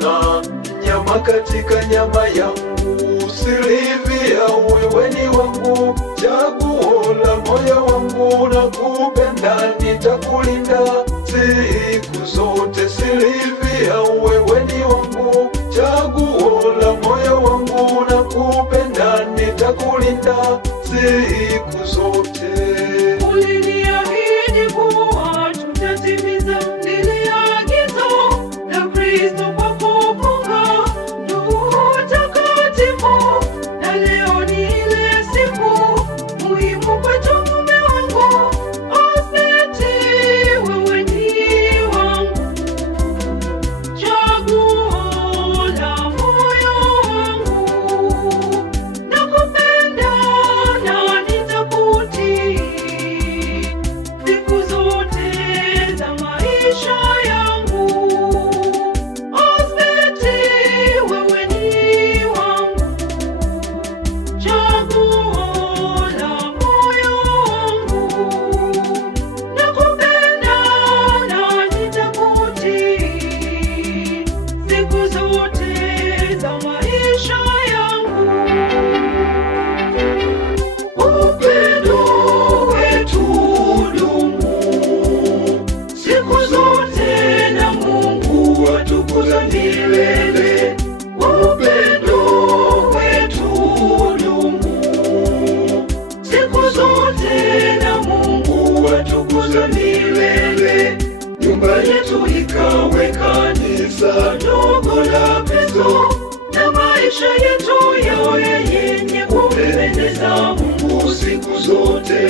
Bwana, nyama katika nyama yangu. Silivia, wewe ni wangu, chaguo la moyo wangu, na kupenda nitakulinda siku zote. Silivia, wewe ni wangu, chaguo la moyo wangu, na kupenda nitakulinda siku zote. Uliniahidi kuwa tutatimiza lile agizo la Kristo kwa kufunga ndoa takatifu, na leo ni ile siku muhimu kwetu mume wangu. Asante, wewe ni wangu, chaguo la moyo wangu, nakupenda na nitakutii siku zote za maisha yangu. Asante, wewe ni wangu, chaguo la moyo wangu, nakupenda na nitakutii siku zote za maisha yangu. Upendo wetu dumu siku zote, na Mungu atukuza milele. Upendo wetu dumu siku zote, na Mungu atukuza milele. Nyumba yetu ikawe kanisa dogo la Kristo, na maisha yetu yawe yenye kumpendeza Mungu siku zote.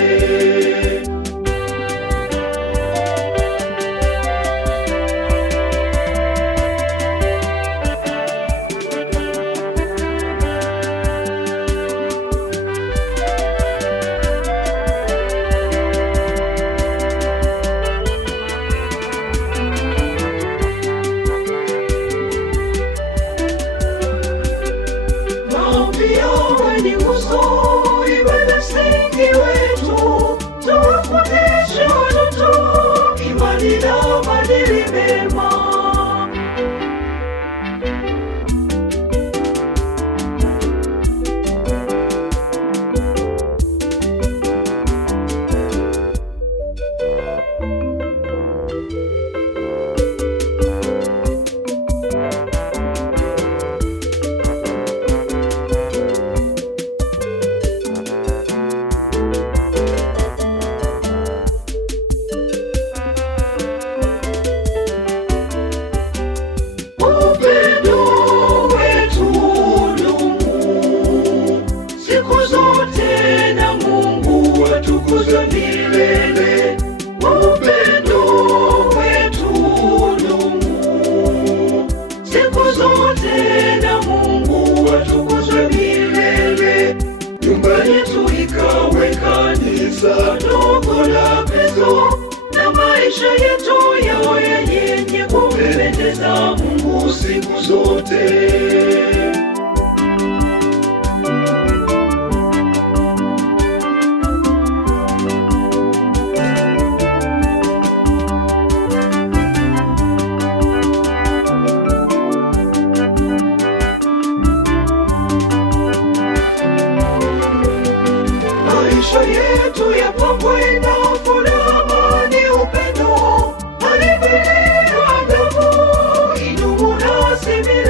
Maombi yawe ni nguzo, ibada msingi wetu, tuwafundishe watoto imani na maadili mema. Upendo wetu dumu siku zote, na Mungu atukuza milele. Upendo wetu dumu siku zote, na Mungu atukuza milele. Nyumba yetu ikawe kanisa dogo la Kristo, na maisha yetu yawe yenye kumpendeza Mungu siku zote. Maisha yetu yapambwe na furaha, amani, upendo, hali bila adabu, idumu nasi milele.